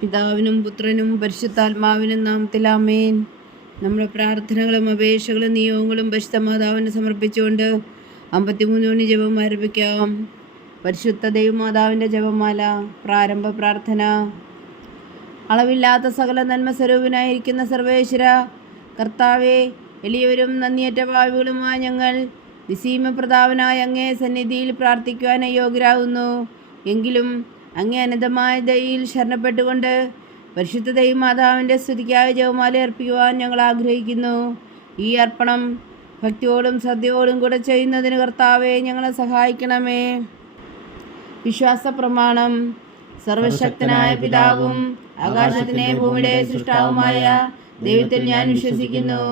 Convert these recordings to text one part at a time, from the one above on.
പിതാവിനും പുത്രനും പരിശുദ്ധാത്മാവിനും നാം നാമത്തിലാമേൻ നമ്മുടെ പ്രാർത്ഥനകളും അപേക്ഷകളും നിയോഗങ്ങളും പരിശുദ്ധ മാതാവിന് സമർപ്പിച്ചുകൊണ്ട് അമ്പത്തിമൂന്ന് മണി ജപം ആരംഭിക്കാം. പരിശുദ്ധ ദൈവമാതാവിന്റെ ജപമാല പ്രാരംഭ പ്രാർത്ഥന. അളവില്ലാത്ത സകല നന്മ സ്വരൂപനായിരിക്കുന്ന സർവേശ്വര കർത്താവെ എളിയവരും നന്ദിയേറ്റ ഭാവികളുമായ ഞങ്ങൾ നിസീമപ്രതാപനായ അങ്ങേ സന്നിധിയിൽ പ്രാർത്ഥിക്കുവാൻ യോഗ്യരാകുന്നു. എങ്കിലും അങ്ങേ അനന്തമായ ദയയിൽ ശരണപ്പെട്ടുകൊണ്ട് പരിശുദ്ധ ദൈവമാതാവിന്റെ സ്തുതിക്കായ ജവമാല അർപ്പിക്കുവാൻ ഞങ്ങൾ ആഗ്രഹിക്കുന്നു. ഈ അർപ്പണം ഭക്തിയോടും സദ്യയോടും കൂടെ ചെയ്യുന്നതിന് കർത്താവെ ഞങ്ങളെ സഹായിക്കണമേ. വിശ്വാസ പ്രമാണം സർവശക്തനായ പിതാവും ആകാശത്തിനെ ഭൂമിയുടെ സൃഷ്ടാവുമായ ദൈവത്തിൽ ഞാൻ വിശ്വസിക്കുന്നു.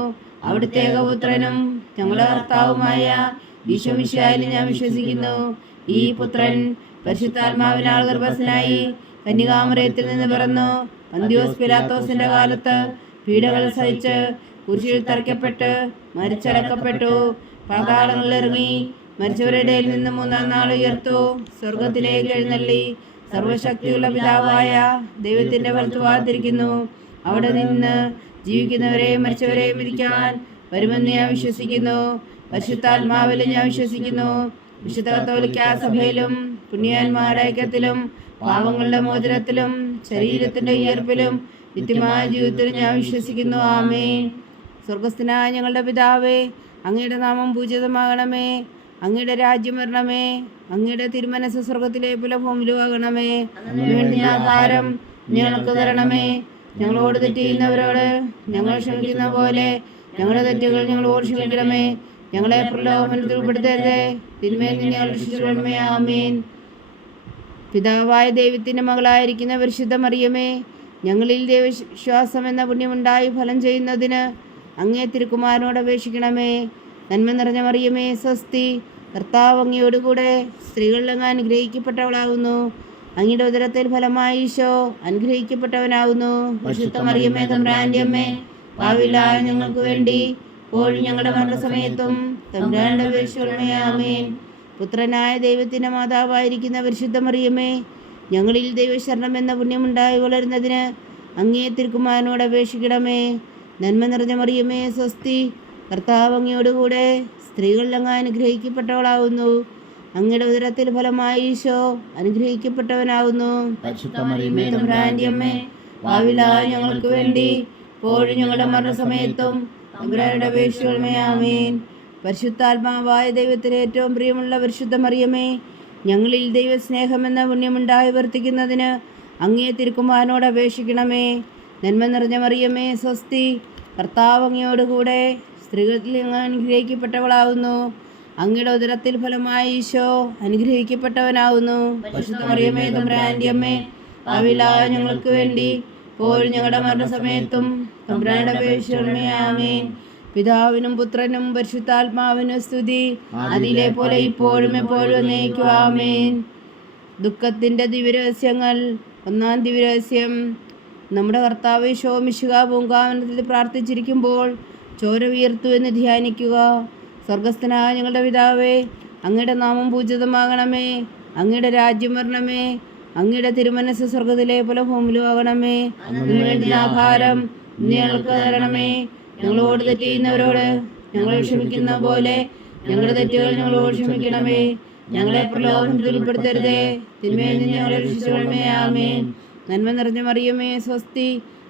അവിടുത്തെ ഏകപുത്രനും ഞങ്ങളുടെ കർത്താവുമായ ഈശോമിശായാലും ഞാൻ വിശ്വസിക്കുന്നു. ഈ പുത്രൻ പരിശുദ്ധാത്മാവിനാൽ ഗർഭസ്ഥനായി കന്യകാമരയത്തിൽ നിന്ന് പിറന്നു. പന്തിയോസ് പിലാത്തോസിന്റെ കാലത്ത് പീഡകൾ സഹിച്ച് കുരിശിൽ തറയ്ക്കപ്പെട്ട് മരിച്ചടക്കപ്പെട്ടു. പാതാളങ്ങളിലിറങ്ങി മരിച്ചവരുടെ ഇടയിൽ നിന്ന് മൂന്നാം നാൾ ഉയർത്തു. സ്വർഗത്തിലേക്ക് എഴുന്നള്ളി. സർവശക്തിയുള്ള പിതാവായ ദൈവത്തിന്റെ വലത്തുവാതിരിക്കുന്നു അവിടെ നിന്ന് ജീവിക്കുന്നവരെയും മരിച്ചവരെയും ഇരിക്കാൻ വരുമെന്ന് ഞാൻ വിശ്വസിക്കുന്നു. പരിശുദ്ധാത്മാവിലും ഞാൻ വിശ്വസിക്കുന്നു. വിശുദ്ധ കത്തോലിക്ക സഭയിലും പുണ്യാന്മാരുടെ ഐക്യത്തിലും പാവങ്ങളുടെ മോചനത്തിലും ശരീരത്തിന്റെ ഉയർപ്പിലും നിത്യമായ ജീവിതത്തിലും ഞാൻ വിശ്വസിക്കുന്നു. ആമേ സ്വർഗസ്ഥനായ ഞങ്ങളുടെ പിതാവേ അങ്ങയുടെ നാമം പൂജിതമാകണമേ. അങ്ങയുടെ രാജ്യം വരണമേ. അങ്ങയുടെ തിരുമനസ് സ്വർഗത്തിലെ പുലഭൂമിലും ആകണമേ ആഹാരം ഞങ്ങൾക്ക് തരണമേ. ഞങ്ങളോട് തെറ്റ് ഞങ്ങൾ ക്ഷമിക്കുന്ന പോലെ ഞങ്ങളുടെ തെറ്റുകൾ ഞങ്ങളോട് ക്ഷമിക്കണമേ ഞങ്ങളെ പ്രലോഭനത്തിൽ ഉൾപ്പെടുത്തരുതേ. തിന്മേൽ ഞങ്ങൾ ആമേൻ. പിതാവായ ദൈവത്തിന്റെ മകളായിരിക്കുന്ന പരിശുദ്ധ മറിയമേ ഞങ്ങളിൽ ദൈവവിശ്വാസം എന്ന പുണ്യമുണ്ടായി ഫലം ചെയ്യുന്നതിന് അങ്ങേ തിരുക്കുമാരനോട് അപേക്ഷിക്കണമേ. നന്മ നിറഞ്ഞ മറിയമേ സ്വസ്തി കർത്താവ് അങ്ങയോടുകൂടെ സ്ത്രീകളിലങ്ങ് അനുഗ്രഹിക്കപ്പെട്ടവളാകുന്നു. അങ്ങയുടെ ഉദരത്തിൽ ഫലമായി ഈശോ അനുഗ്രഹിക്കപ്പെട്ടവനാകുന്നു. പരിശുദ്ധ മറിയമ്മേ തമ്പ്രാന്റെ അമ്മേ ഞങ്ങൾക്ക് വേണ്ടി ഇപ്പോഴും ഞങ്ങളുടെ മരണസമയത്തും തമ്പ്രാന്റെ അപേക്ഷ പുത്രനായ ദൈവത്തിന്റെ മാതാവായിരിക്കുന്ന പരിശുദ്ധ മറിയമ്മേ ഞങ്ങളിൽ ദൈവശരണം എന്ന പുണ്യമുണ്ടായി വളരുന്നതിന് അങ്ങേ തിരുക്കുമാരനോട് അപേക്ഷിക്കണമേ. നന്മ നിറഞ്ഞ മറിയമേ സ്വസ്തി. കർത്താവ് അങ്ങയോടുകൂടെ സ്ത്രീകളിൽ അങ്ങ് അനുഗ്രഹിക്കപ്പെട്ടവളാവുന്നു. അങ്ങയുടെ ഉദരത്തിൽ ഫലമായി ഈശോ അനുഗ്രഹിക്കപ്പെട്ടവനാവുന്നു. മറിയമേ ഞങ്ങൾക്ക് വേണ്ടി ഇപ്പോഴും ഞങ്ങളുടെ മരണസമയത്തും തമ്പുരാനുടെ അപേക്ഷകളുമേ ആമേൻ. പരിശുദ്ധാത്മാവായ ദൈവത്തിന് ഏറ്റവും പ്രിയമുള്ള പരിശുദ്ധ മറിയമേ ഞങ്ങളിൽ ദൈവസ്നേഹമെന്ന പുണ്യമുണ്ടായി വർത്തിക്കുന്നതിന് അങ്ങേ തിരുക്കുമാരനോട് അപേക്ഷിക്കണമേ. നന്മ നിറഞ്ഞ മറിയമേ സ്വസ്തി കർത്താവ് അങ്ങയോടുകൂടെ സ്ത്രീകളിൽ അങ്ങ് അനുഗ്രഹിക്കപ്പെട്ടവളാവുന്നു അങ്ങയുടെ ഉദരത്തിൽ ഫലമായി ഈശോ അനുഗ്രഹിക്കപ്പെട്ടവനാവുന്നു. പരിശുദ്ധ മറിയമേ തമ്പുരാന്റെ അമ്മേ. ഭാവിയിലായ ഞങ്ങൾക്ക് വേണ്ടി പോലും ഞങ്ങളുടെ മരണസമയത്തും തമ്പ്രാന്റെ അപേക്ഷ ആമേൻ. പിതാവിനും പുത്രനും പരിശുദ്ധാത്മാവിനും സ്തുതി. അതിലെ പോലെ ഇപ്പോഴും എപ്പോഴും നയിക്കുവാമേൻ ദുഃഖത്തിന്റെ ദിവ്യരഹസ്യങ്ങൾ. ഒന്നാം ദിവ്യരഹസ്യം. നമ്മുടെ കർത്താവ് ശോമിശുക പൂങ്കാവനത്തിൽ പ്രാർത്ഥിച്ചിരിക്കുമ്പോൾ ചോര ഉയർത്തു എന്ന് ധ്യാനിക്കുക. സ്വർഗസ്ഥനായ ഞങ്ങളുടെ പിതാവേ അങ്ങയുടെ നാമം പൂജിതമാകണമേ. അങ്ങയുടെ രാജ്യം വരണമേ. അങ്ങയുടെ തിരുമനസ് സ്വർഗത്തിലെ പോലെ ഭൂമിയിലും ആകണമേ. ആഹാരം ഞങ്ങൾക്ക് തരണമേ. ഞങ്ങളോട് തെറ്റ് ചെയ്യുന്നവരോട് ഞങ്ങൾ ക്ഷമിക്കുന്ന പോലെ ഞങ്ങളുടെ തെറ്റുകൾ ഞങ്ങളോട് ക്ഷമിക്കണമേ. ഞങ്ങളെ പ്രലോഭനത്തിൽ ഉൾപ്പെടുത്തരുതേ. തിന്മയിൽ നിന്ന് ഞങ്ങളെ രക്ഷിച്ചുകൊള്ളമേ ആമേൻ. നന്മ നിറഞ്ഞ മറിയമേ സ്വസ്തി.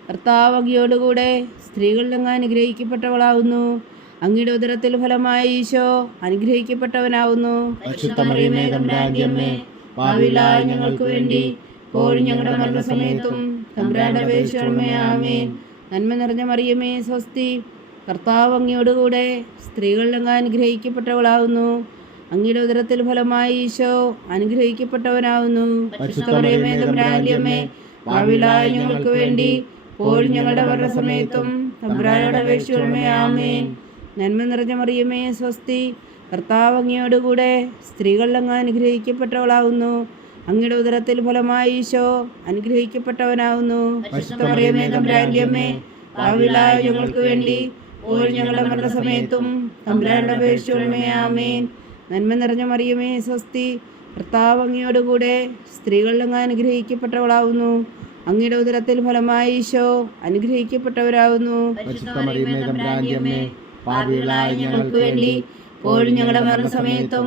കർത്താവകിയോടുകൂടെ സ്ത്രീകളിൽ അങ്ങ് അനുഗ്രഹിക്കപ്പെട്ടവളാവുന്നു. അങ്ങയുടെ ഉദരത്തിൽ ഫലമായി ഈശോ അനുഗ്രഹിക്കപ്പെട്ടവനാവുന്നു. ഞങ്ങൾക്ക് വേണ്ടി ഇപ്പോഴും ഞങ്ങളുടെ മരണസമയത്തും തമ്പ്രാന്റെ ആമേൻ. നന്മ നിറഞ്ഞ മറിയമേ സ്വസ്തി. കർത്താവ് അങ്ങയോടുകൂടെ സ്ത്രീകളിൽ അങ്ങ് അനുഗ്രഹിക്കപ്പെട്ടവളാവുന്നു. അങ്ങയുടെ ഉദരത്തിൽ ഫലമായി ഈശോ അനുഗ്രഹിക്കപ്പെട്ടവനാവുന്നു. ഭാവിയിലായ ഞങ്ങൾക്ക് വേണ്ടി പോൾ ഞങ്ങളുടെ വരുന്ന തമ്പുരാനോട് ആമേൻ. നന്മ നിറഞ്ഞ മറിയമേ സ്വസ്തി. കർത്താവ് അങ്ങയോടുകൂടെ സ്ത്രീകളിൽ അങ്ങ് അനുഗ്രഹിക്കപ്പെട്ടവളാവുന്നു. അങ്ങയുടെ ഉദരത്തിൽ ഫലമായി ഈശോ അനുഗ്രഹിക്കപ്പെട്ടവനാവുന്നു. ഭാവിയിലായ ഞങ്ങൾക്ക് വേണ്ടി ഞങ്ങളുടെ മരണസമയത്തും തമ്പുരാന്റെ അപേക്ഷമേ ആമേൻ. നന്മ നിറഞ്ഞ മറിയമേ സ്വസ്തി ഭർത്താവ് അങ്ങയോടുകൂടെ സ്ത്രീകളിലും അനുഗ്രഹിക്കപ്പെട്ടവളാവുന്നു. അങ്ങയുടെ ഉദരത്തിൽ ഫലമായി ഈശോ അമ്മേ ഞങ്ങൾക്ക് വേണ്ടി ഇപ്പോഴും ഞങ്ങളുടെ മരണസമയത്തും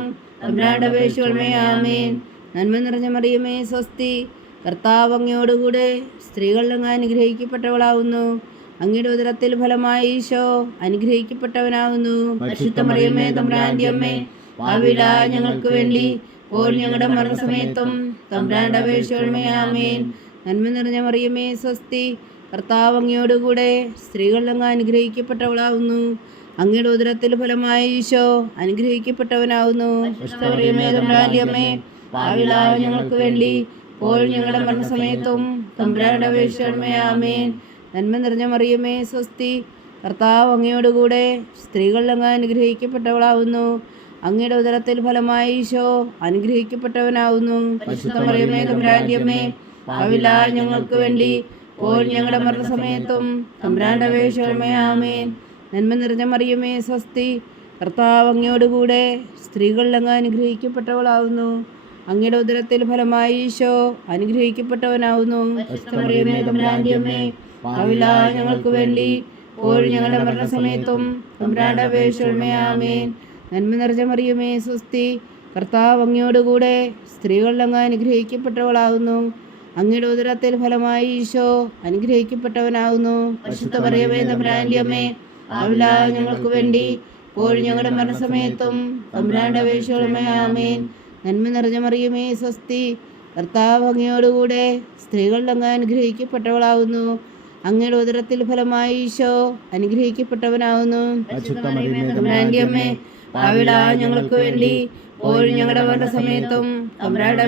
അപേക്ഷകളുമേ ആമേൻ. നന്മ നിറഞ്ഞ മറിയമേ സ്വസ്തി. കർത്താവ് അങ്ങയോടുകൂടെ സ്ത്രീകൾ അങ്ങ് അനുഗ്രഹിക്കപ്പെട്ടവളാവുന്നു. അങ്ങയുടെ ഉദരത്തിൽ ഫലമായ ഈശോ അനുഗ്രഹിക്കപ്പെട്ടവനാകുന്നു പരിശുദ്ധ മറിയമ്മേ തമ്പുരാന്റെ അമ്മേ പാവിലായ ഞങ്ങൾക്ക് വേണ്ടി. പോൽ ഞങ്ങളുടെ മരണസമയത്തും തമ്പുരാന്റെ അപേക്ഷകളുമേ ആമേൻ. നന്മ നിറഞ്ഞ മറിയമേ സ്വസ്തി. കർത്താവ് അങ്ങയോടുകൂടെ സ്ത്രീകൾ അങ്ങ് അനുഗ്രഹിക്കപ്പെട്ടവളാവുന്നു. അങ്ങയുടെ ഉദരത്തിൽ ഫലമായ ഈശോ അനുഗ്രഹിക്കപ്പെട്ടവനാവുന്നു. പരിശുദ്ധമറിയമേ തമ്പുരാന്റെ അമ്മേ പാവിലായ ഞങ്ങൾക്ക് വേണ്ടി. ഇപ്പോൾ ഞങ്ങളുടെ മരണസമയത്തും തമ്പുരാന്റെ അപേക്ഷകളുമേ ആമേൻ. നന്മ നിറഞ്ഞ മറിയമേ സ്വസ്തി. കർത്താവ് അങ്ങയോടുകൂടെ സ്ത്രീകളിലങ്ങ് അനുഗ്രഹിക്കപ്പെട്ടവളാവുന്നു. അങ്ങയുടെ ഉദരത്തിൽ ഫലമായി ഈശോ അനുഗ്രഹിക്കപ്പെട്ടവനാവുന്നു. മറിയമേ ഞങ്ങൾക്ക് വേണ്ടി. ഇപ്പോൾ ഞങ്ങളുടെ മരണസമയത്തും തമ്പുരാന്റെ അപേക്ഷകളുമേ ആമേൻ. നന്മ നിറഞ്ഞ മറിയമേ സ്വസ്തി. കർത്താവ് അങ്ങയോടുകൂടെ സ്ത്രീകളിലങ്ങ് അനുഗ്രഹിക്കപ്പെട്ടവളാവുന്നു. അങ്ങയുടെ ഉദരത്തിൽ ഫലമായി ഈശോ അനുഗ്രഹിക്കപ്പെട്ടവനാവുന്നു. ഞങ്ങൾക്ക് വേണ്ടി ഞങ്ങളുടെ മരണസമയത്തും തമ്പുരാന്റെ നന്മ നിറച്ച മറിയമേ സ്വസ്തി. കർത്താവ് അങ്ങയോടുകൂടെ സ്ത്രീകളിലങ്ങ് അനുഗ്രഹിക്കപ്പെട്ടവളാകുന്നു. അങ്ങയുടെ ഉദരത്തിൽ ഫലമായി ഈശോ അനുഗ്രഹിക്കപ്പെട്ടവനാകുന്നു. പരിശുദ്ധ മറിയമേ ഞങ്ങൾക്ക് വേണ്ടി ഞങ്ങളുടെ മരണസമയത്തും തമ്പുരാന്റെ നന്മ നിറഞ്ഞ മറിയുമേ സ്വസ്തി. കർത്താവ് അങ്ങയോടുകൂടെ സ്ത്രീകൾ അങ്ങ് അനുഗ്രഹിക്കപ്പെട്ടവളാവുന്നു. അങ്ങയുടെ ഉദരത്തിൽ ഫലമായി ഈശോ അനുഗ്രഹിക്കപ്പെട്ടവനാവുന്നു. അമ്മേ ഞങ്ങൾക്ക് വേണ്ടി. ഇപ്പോഴും ഞങ്ങളുടെ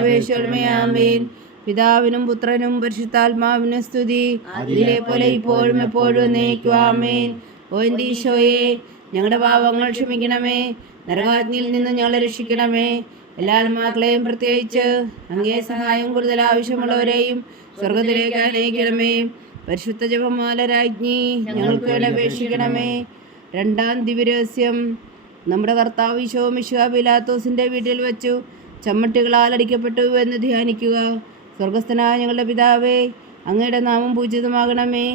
അപേക്ഷകളുമേ ആമേൻ പിതാവിനും പുത്രനും പരിശുദ്ധാത്മാവിനും സ്തുതി. അതിലെ പോലെ ഇപ്പോഴും എപ്പോഴും നയിക്കുവാമേൻ ഓ എന്റെ ഈശോയെ ഞങ്ങളുടെ പാവങ്ങൾ ക്ഷമിക്കണമേ. നരകാഗ്നിയിൽ നിന്ന് ഞങ്ങളെ രക്ഷിക്കണമേ. എല്ലാ ആത്മാക്കളെയും പ്രത്യേകിച്ച് അങ്ങേ സഹായം കൂടുതൽ ആവശ്യമുള്ളവരെയും സ്വർഗത്തിലേക്ക് അനയിക്കണമേ പരിശുദ്ധ ജപമാല രാജ്ഞി ഞങ്ങൾക്ക് വേണ്ടി അപേക്ഷിക്കണമേ. രണ്ടാം ദിവ്യരഹസ്യം. നമ്മുടെ കർത്താവ് ഈശോ പിലാത്തോസിന്റെ വീട്ടിൽ വെച്ചു ചമ്മട്ടികളാൽ അടിക്കപ്പെട്ടു എന്ന് ധ്യാനിക്കുക. സ്വർഗസ്ഥനായ ഞങ്ങളുടെ പിതാവേ അങ്ങയുടെ നാമം പൂജിതമാകണമേ.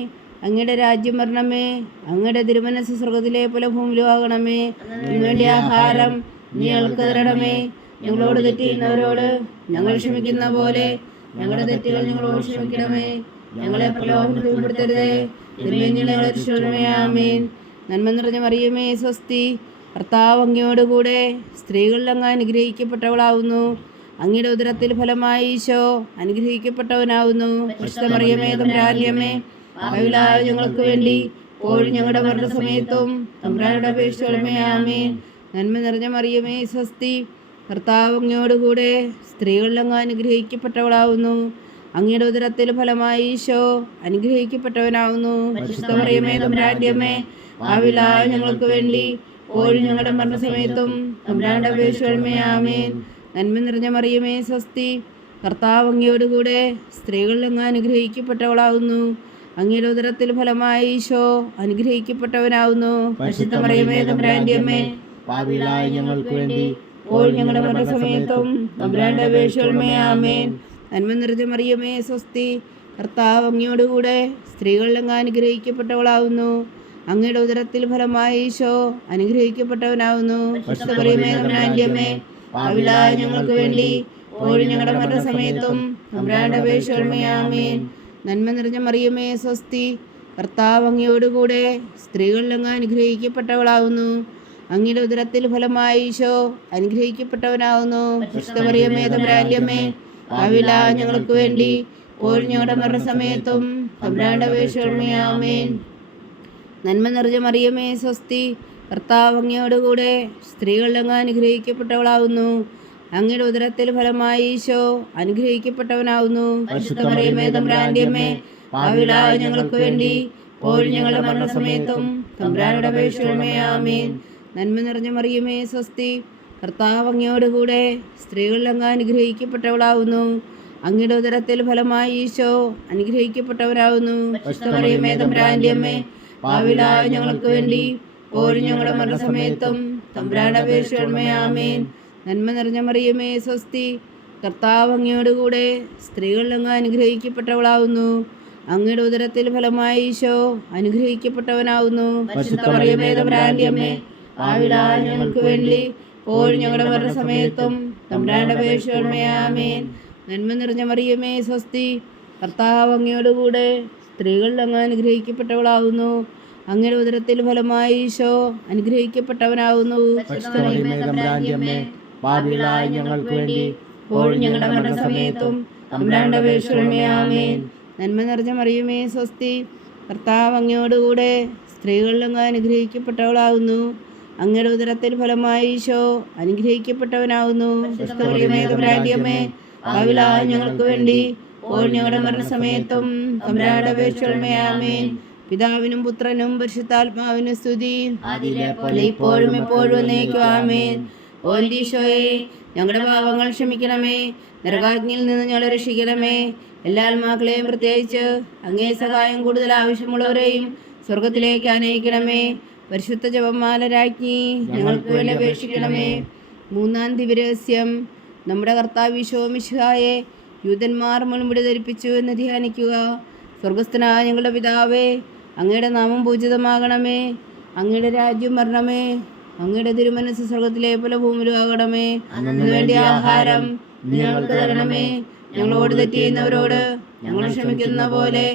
അങ്ങയുടെ രാജ്യം വരണമേ. അങ്ങയുടെ തിരുമനസ് സ്വർഗത്തിലെ പോലെ ഭൂമിയിലും ആകണമേ. അങ്ങയുടെ ആഹാരം നീ തരണമേ. ഞങ്ങളോട് തെറ്റ് ചെയ്യുന്നവരോട് ഞങ്ങൾ ക്ഷമിക്കുന്ന പോലെ ഞങ്ങളുടെ തെറ്റുകൾ ഞങ്ങളോട് ക്ഷമിക്കണമേ. ഞങ്ങളെ പ്രലോഭനത്തിൽ ഉൾപ്പെടുത്തരുതേ. ആമേൻ. നന്മ നിറഞ്ഞ മറിയമേ സ്വസ്തി. ഭർത്താവ് അങ്ങയോടുകൂടെ സ്ത്രീകളിൽ അങ്ങ് അനുഗ്രഹിക്കപ്പെട്ടവളാവുന്നു. അങ്ങയുടെ ഉദരത്തിൽ ഫലമായി ഈശോ അനുഗ്രഹിക്കപ്പെട്ടവനാവുന്നു. പരിശുദ്ധ മറിയമേ തമ്പുരാന്റിയമ്മേ പാവിലായ ഞങ്ങൾക്ക് വേണ്ടി ഇപ്പോഴും ഞങ്ങളുടെ മരണസമയത്തും സമയത്തും അപേക്ഷകളുമേ ആമേൻ. നന്മ നിറഞ്ഞ മറിയമേ സ്വസ്തി. കർത്താവ് സ്ത്രീകളിലങ്ങ് അനുഗ്രഹിക്കപ്പെട്ടവളാവുന്നു. അങ്ങയുടെ ഉദരത്തിൽ ഫലമായി ഈശോ അനുഗ്രഹിക്കപ്പെട്ടവനാവുന്നു. ഞങ്ങൾക്ക് വേണ്ടി ഇപ്പോഴും ഞങ്ങളുടെ മരണസമയത്തും. തമ്പുരാന്റെ നന്മ നിറഞ്ഞ മറിയമേ സ്വസ്തി. കർത്താവ് അങ്ങയോടുകൂടെ സ്ത്രീകളിൽ അങ്ങ് അനുഗ്രഹിക്കപ്പെട്ടവളാവുന്നു. അങ്ങയുടെ ഉദരത്തിൽ ഫലമായി ഈശോ അനുഗ്രഹിക്കപ്പെട്ടവനാവുന്നു. പരിശുദ്ധ മറിയമേ തമ്പുരാന്റെ അമ്മേ ഞങ്ങൾക്ക് വേണ്ടി ഇപ്പോൾ ഞങ്ങളുടെ മരണസമയത്തും തമ്പുരാന്റെ അപേക്ഷകളുമേ ആമേൻ. നന്മ നിറഞ്ഞ മറിയമേ സ്വസ്തി. കർത്താവ് അങ്ങയോടുകൂടെ സ്ത്രീകളിലും അനുഗ്രഹിക്കപ്പെട്ടവളാവുന്നു. അങ്ങയുടെ ഉദരത്തിൽ ഫലമായി ഈശോ അനുഗ്രഹിക്കപ്പെട്ടവനാവുന്നു. ഞങ്ങൾക്ക് വേണ്ടി. ഇപ്പോൾ ഞങ്ങളുടെ മരണസമയത്തും തമ്പുരാന്റെ അപേക്ഷകളുമേ ആമേൻ. നന്മ നിറഞ്ഞ മറിയമേ സ്വസ്തി. കർത്താവ് അങ്ങയോടുകൂടെ സ്ത്രീകളിലും അനുഗ്രഹിക്കപ്പെട്ടവളാവുന്നു. അങ്ങയുടെ ഉദരത്തിൽ ഫലമായി ഈശോ അനുഗ്രഹിക്കപ്പെട്ടവനാവുന്നു. പാവില ഞങ്ങൾക്ക് വേണ്ടി മരണസമയത്തും അപേക്ഷകളുമേ നന്മ നിറഞ്ഞ മറിയമേ സ്വസ്തി കർത്താവ് അങ്ങയോടുകൂടെ സ്ത്രീകളിൽ അങ്ങ് അനുഗ്രഹിക്കപ്പെട്ടവളാവുന്നു. അങ്ങയുടെ ഉദരത്തിൽ ഫലമായി ഈശോ അനുഗ്രഹിക്കപ്പെട്ടവനാവുന്നു. ഞങ്ങൾക്ക് വേണ്ടി ഇപ്പോൾ ഞങ്ങളുടെ മരണസമയത്തും തമ്പുരാനുടെ ആമേൻ. നന്മ നിറഞ്ഞ മറിയുമേ സ്വസ്തി. കർത്താവ് അങ്ങയോടുകൂടെ സ്ത്രീകളിൽ അങ്ങ് അനുഗ്രഹിക്കപ്പെട്ടവളാവുന്നു. അങ്ങയുടെ ഉദരത്തിൽ ഫലമായി ഈശോ അനുഗ്രഹിക്കപ്പെട്ടവരാവുന്നു. മറിയമേ അമ്മേ പാവിലായ ഞങ്ങൾക്ക് വേണ്ടി പോരും ഞങ്ങളുടെ മരണസമയത്തും തമ്പുരാന്റെ അപേക്ഷകളുമേ ആമേൻ. നന്മ നിറഞ്ഞ മറിയുമേ സ്വസ്തി. കർത്താവ് അങ്ങയോടുകൂടെ സ്ത്രീകളിൽ അങ്ങ് അനുഗ്രഹിക്കപ്പെട്ടവളാവുന്നു. അങ്ങയുടെ ഉദരത്തിൽ ഫലമായി ഈശോ അനുഗ്രഹിക്കപ്പെട്ടവനാവുന്നു. തമ്പുരാന്റെ ഞങ്ങൾക്ക് വേണ്ടി. ഇപ്പോഴും ഞങ്ങളുടെ മരണസമയത്തും തമ്പുരാന്റെ അപേക്ഷമേയാമേൻ നന്മ നിറഞ്ഞ മറിയമേ സ്വസ്തി. കർത്താവ് അങ്ങയോടുകൂടെ സ്ത്രീകളിൽ അങ്ങ് അനുഗ്രഹിക്കപ്പെട്ടവളാവുന്നു. അങ്ങയുടെ ഉദരത്തിൽ ഫലമായി ഈശോ അനുഗ്രഹിക്കപ്പെട്ടവനാവുന്നു. ഞങ്ങൾക്ക് വേണ്ടി. ഇപ്പോഴും ഞങ്ങളുടെ മരണസമയത്തും തമ്പുരാന്റെ അപേക്ഷമേയാമേൻ നന്മ നിറഞ്ഞ മറിയമേ സ്വസ്തി. കർത്താവ് അങ്ങയോടുകൂടെ സ്ത്രീകളിൽ അങ്ങ് അനുഗ്രഹിക്കപ്പെട്ടവളാവുന്നു. അങ്ങയുടെ ഉദരത്തിന് ഫലമായി ഈശോ അനുഗ്രഹിക്കപ്പെട്ടവനാവുന്നു. അമ്മേ ഞങ്ങൾക്ക് വേണ്ടി ഇപ്പോൾ ഞങ്ങളുടെ മരണസമയത്തും അപേക്ഷമേയാമേൻ പിതാവിനും പുത്രനും പരിശുദ്ധാത്മാവിനും സ്തുതി. ഇപ്പോഴും എപ്പോഴും എന്നേക്കും ആമേൻ. ഓന്തീശോയെ ഞങ്ങളുടെ പാപങ്ങൾ ക്ഷമിക്കണമേ. നരകാജ്ഞയിൽ നിന്ന് ഞങ്ങളെ രക്ഷിക്കണമേ. എല്ലാ ആത്മാക്കളെയും പ്രത്യേകിച്ച് അങ്ങേ സഹായം കൂടുതൽ ആവശ്യമുള്ളവരെയും സ്വർഗത്തിലേക്ക് അനയിക്കണമേ പരിശുദ്ധ ജപമാല രാജ്ഞി ഞങ്ങൾക്ക് വേണ്ടി അപേക്ഷിക്കണമേ. മൂന്നാം ദിവരഹസ്യം നമ്മുടെ കർത്താവ് ശോമിഷായെ യൂതന്മാർ മുൻപിടി ധരിപ്പിച്ചു എന്ന് ധ്യാനിക്കുക. സ്വർഗസ്ഥനായ ഞങ്ങളുടെ പിതാവേ അങ്ങയുടെ നാമം പൂജിതമാകണമേ. അങ്ങയുടെ രാജ്യം വരണമേ. അങ്ങയുടെ തിരുമനസ് സ്വർഗത്തിലെ പല ഭൂമിയിലും ആകണമേ അതിനു വേണ്ടി ആഹാരം ഞങ്ങൾക്ക് തരണമേ. ഞങ്ങളോട് തെറ്റ് ചെയ്യുന്നവരോട് ഞങ്ങൾ ക്ഷമിക്കുന്ന പോലെ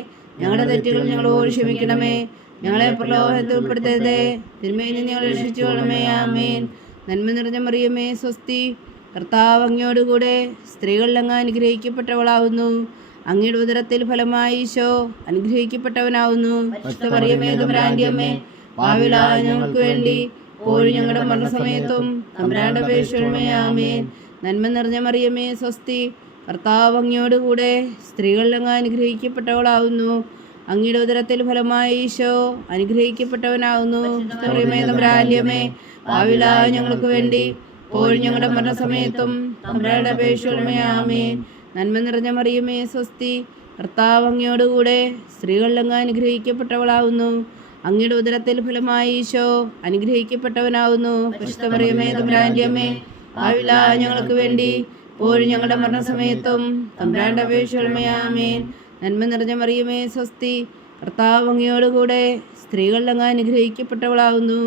ഞങ്ങളുടെ തെറ്റുകൾ ഞങ്ങളോട് ക്ഷമിക്കണമേ. ഞങ്ങളെ പ്രലോഭനത്തിൽ ഉൾപ്പെടുത്തരുതേ. തിന്മയിൽ നിന്ന് ഞങ്ങൾ ആമേൻ. നന്മ നിറഞ്ഞ മറിയമേ സ്വസ്തി. കർത്താവ് അങ്ങയോടുകൂടെ സ്ത്രീകളിലങ്ങ് അനുഗ്രഹിക്കപ്പെട്ടവളാവുന്നു. അങ്ങയുടെ ഉദരത്തിൽ ഫലമായി ഈശോ അനുഗ്രഹിക്കപ്പെട്ടവനാവുന്നു. മറിയമേ ഞങ്ങൾക്ക് വേണ്ടി പോഴും ഞങ്ങളുടെ മരണസമയത്തും തമ്പുരാന്റെ ആമേൻ. നന്മ നിറഞ്ഞ മറിയമേ സ്വസ്തി. കർത്താവ് അങ്ങയോടുകൂടെ സ്ത്രീകളിലങ്ങ് അനുഗ്രഹിക്കപ്പെട്ടവളാവുന്നു. അങ്ങയുടെ ഉദരത്തിൽ ഫലമായി ഈശോ അനുഗ്രഹിക്കപ്പെട്ടവനാവുന്നു. ഞങ്ങൾക്ക് വേണ്ടി. പോൾ ഞങ്ങളുടെ മരണസമയത്തും അപേക്ഷമേ ആമേൻ. നന്മ നിറഞ്ഞ മറിയമേ സ്വസ്തി. കർത്താവ് അങ്ങയോടുകൂടെ സ്ത്രീകളിലങ്ങ് അനുഗ്രഹിക്കപ്പെട്ടവളാവുന്നു. അങ്ങയുടെ ഉദരത്തിൽ ഫലമായി ഈശോ അനുഗ്രഹിക്കപ്പെട്ടവനാവുന്നു. പരിശുദ്ധ മറിയമേ ആവിലായ ഞങ്ങൾക്ക് വേണ്ടി. പോഴും ഞങ്ങളുടെ മരണസമയത്തും തമ്പുരാന്റെ അപേക്ഷമേ ആമേൻ. നന്മ നിറഞ്ഞ മറിയമേ സ്വസ്തി. കർത്താവ് അങ്ങയോടുകൂടെ സ്ത്രീകളിൽ അങ്ങ് അനുഗ്രഹിക്കപ്പെട്ടവളാവുന്നു.